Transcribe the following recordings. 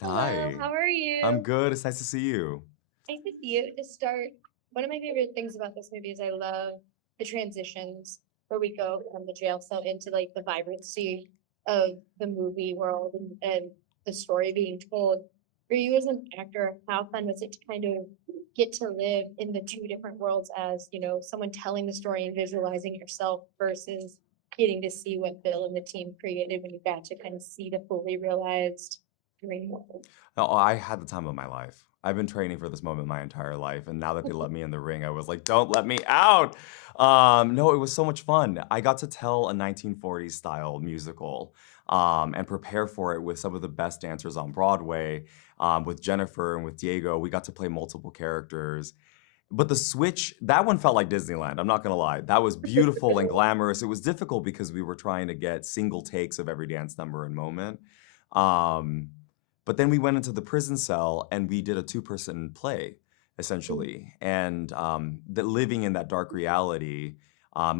Hello, Hi. how are I'm you? good. It's nice to see you. Nice to see you. To start, one of my favorite things about this movie is I love the transitions where we go from the jail cell into like the vibrancy of the movie world and the story being told. For you as an actor, how fun was it to kind of get to live in the two different worlds as, someone telling the story and visualizing yourself versus getting to see what Bill and the team created when you got to kind of see the fully realized dream world? Oh, I had the time of my life. I've been training for this moment my entire life, and now that they let me in the ring, I was like, "Don't let me out!" No, it was so much fun. I got to tell a 1940s style musical, and prepare for it with some of the best dancers on Broadway, with Jennifer and with Diego. We got to play multiple characters. But the switch, that one felt like Disneyland, I'm not gonna lie. That was beautiful and glamorous. It was difficult because we were trying to get single takes of every dance number and moment. Um, but then we went into the prison cell and we did a two-person play, essentially. And living in that dark reality,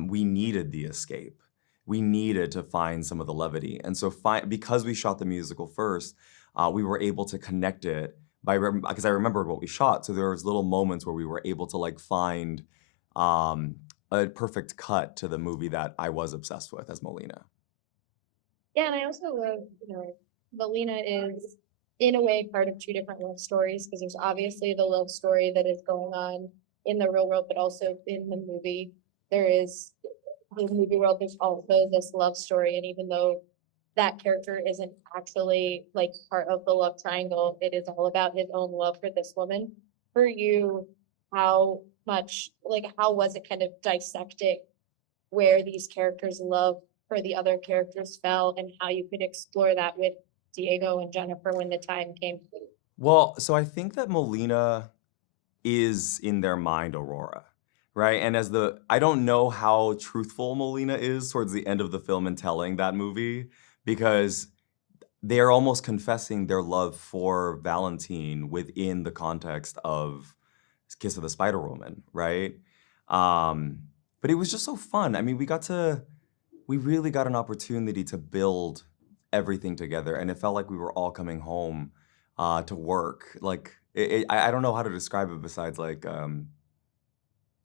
we needed the escape. We needed to find some of the levity. And so because we shot the musical first, we were able to connect it because I remembered what we shot. So there was little moments where we were able to like find um, a perfect cut to the movie that I was obsessed with as Molina. Yeah, and I also love, Valina is in a way part of two different love stories because there's obviously the love story that is going on in the real world, but also in the movie. There is the movie world, there's also this love story. And even though that character isn't actually like part of the love triangle, it is all about his own love for this woman. For you, how much, like, how was it kind of dissecting where these characters' love for the other characters fell and how you could explore that with Diego and Jennifer when the time came? Well, so I think that Molina is in their mind Aurora, right? And I don't know how truthful Molina is towards the end of the film in telling that movie because they are almost confessing their love for Valentine within the context of Kiss of the Spider Woman, right? Um, but it was just so fun. I mean, we really got an opportunity to build everything together, and it felt like we were all coming home to work. Like, I don't know how to describe it besides like,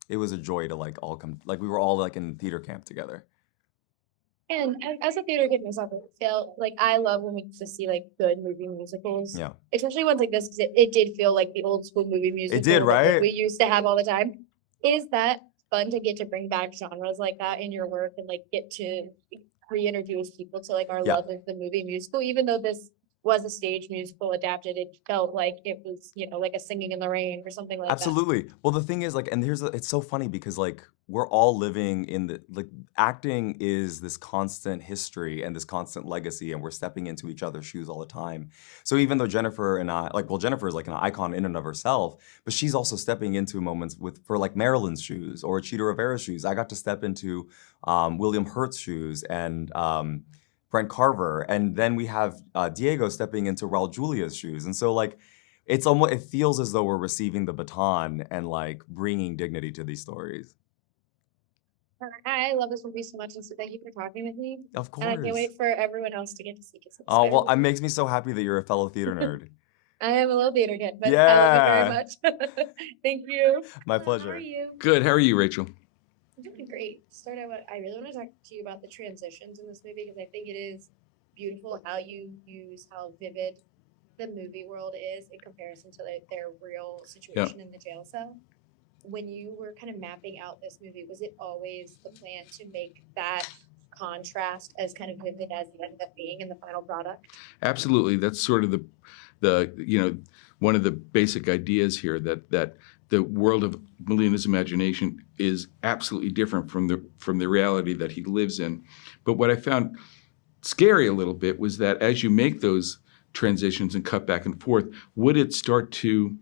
it was a joy to like all come, like we were all like in theater camp together. And as a theater kid myself, I feel like I love when we get to see like good movie musicals, Yeah, especially ones like this because it did feel like the old school movie it did, musical that like right? we used to have all the time. Is that fun to get to bring back genres like that in your work and like get to reintroduce people to like our Yeah. love of the movie musical, even though this was a stage musical adapted, it felt like it was, like a Singing in the Rain or something like that. Absolutely. Well, the thing is, like, and it's so funny because, like, we're all living in like, acting is this constant history and this constant legacy, and we're stepping into each other's shoes all the time. So even though Jennifer and I, like, well, Jennifer is like an icon in and of herself, but she's also stepping into moments for like Marilyn's shoes or Cheetah Rivera's shoes. I got to step into William Hurt's shoes and Brent Carver, and then we have Diego stepping into Raul Julia's shoes, and so like it feels as though we're receiving the baton and like bringing dignity to these stories. I love this movie so much, and so thank you for talking with me. Of And I can't course. wait for everyone else to get to see Kiss of the Oh, Spider well, it Woman. makes me so happy that you're a fellow theater nerd. I am a little theater kid, but I love it very Yeah, much. Thank you. my How are pleasure. you? Good. How are you, Rachel? I'm doing great. To start out, I really want to talk to you about the transitions in this movie because I think it is beautiful how you use how vivid the movie world is in comparison to like their real Yeah. situation in the jail cell. When you were kind of mapping out this movie, was it always the plan to make that contrast as kind of vivid as it ended up being in the final product? Absolutely. That's sort of the one of the basic ideas here that the world of Molina's imagination is absolutely different from the reality that he lives in. But what I found scary a little bit was that as you make those transitions and cut back and forth, would it start to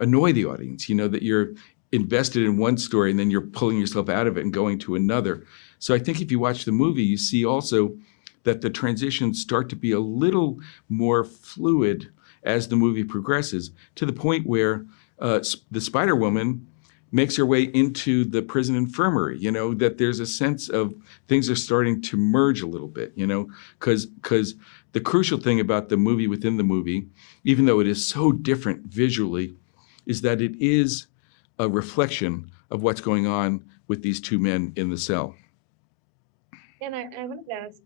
annoy the audience? That you're invested in one story and then you're pulling yourself out of it and going to another. So I think if you watch the movie, you see also that the transitions start to be a little more fluid as the movie progresses, to the point where the Spider Woman makes her way into the prison infirmary, that there's a sense of things are starting to merge a little bit, because the crucial thing about the movie within the movie, even though it is so different visually, is that it is a reflection of what's going on with these two men in the cell. And I wanted to ask,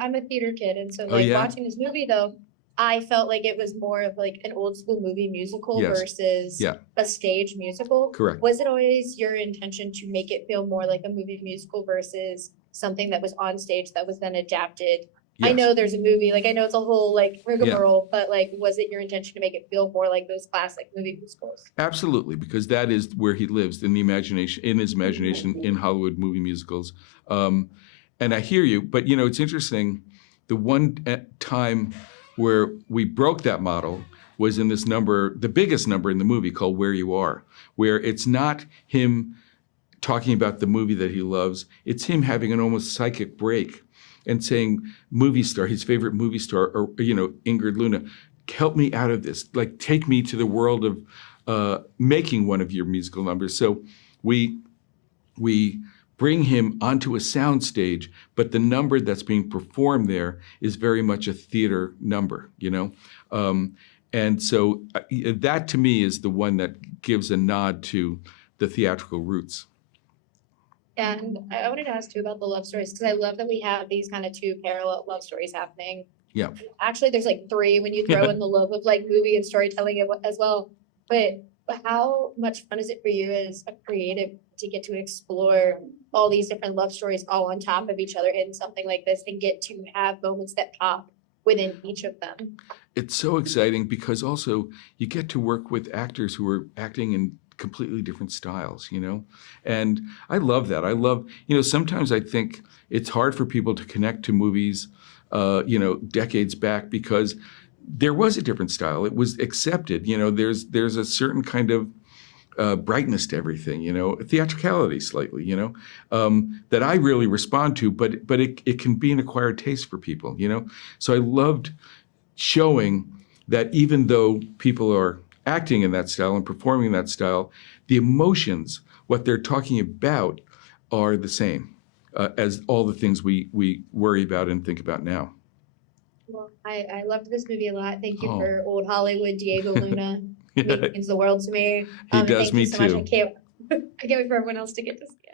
I'm a theater kid, and so Oh, yeah? watching this movie though, I felt like it was more of like an old school movie musical Yes. versus Yeah. a stage musical. Correct. Was it always your intention to make it feel more like a movie musical versus something that was on stage that was then adapted? I Yes. know there's a movie, I know it's a whole rigmarole, but was it your intention to make it feel more like those classic movie musicals? Absolutely, because that is where he lives in his imagination in Hollywood movie musicals. And I hear you, but it's interesting. The one time where we broke that model was in this number, the biggest number in the movie called Where You Are, where it's not him talking about the movie that he loves, it's him having an almost psychic break and saying, movie star, his favorite movie star, or Ingrid Luna, help me out of this. Take me to the world of making one of your musical numbers. So we bring him onto a sound stage, but the number that's being performed there is very much a theater number, And so that to me is the one that gives a nod to the theatrical roots. And I wanted to ask too about the love stories, because I love that we have these kind of two parallel love stories happening. Yeah. Actually, there's three when you throw in the love of movie and storytelling as well. But how much fun is it for you as a creative to get to explore all these different love stories all on top of each other in something like this and get to have moments that pop within each of them? It's so exciting because also you get to work with actors who are acting in completely different styles, And I love that. I love, sometimes I think it's hard for people to connect to movies, decades back because there was a different style. It was accepted. There's a certain kind of brightness to everything, theatricality slightly, that I really respond to, but it can be an acquired taste for people, So I loved showing that even though people are acting in that style and performing in that style, the emotions, what they're talking about, are the same as all the things we worry about and think about now. Well, I loved this movie a lot. Thank you Oh. for old Hollywood Diego Luna. Yeah. It means the world to me. He And does thank me you so much. too. I can't wait for everyone else to get to see it.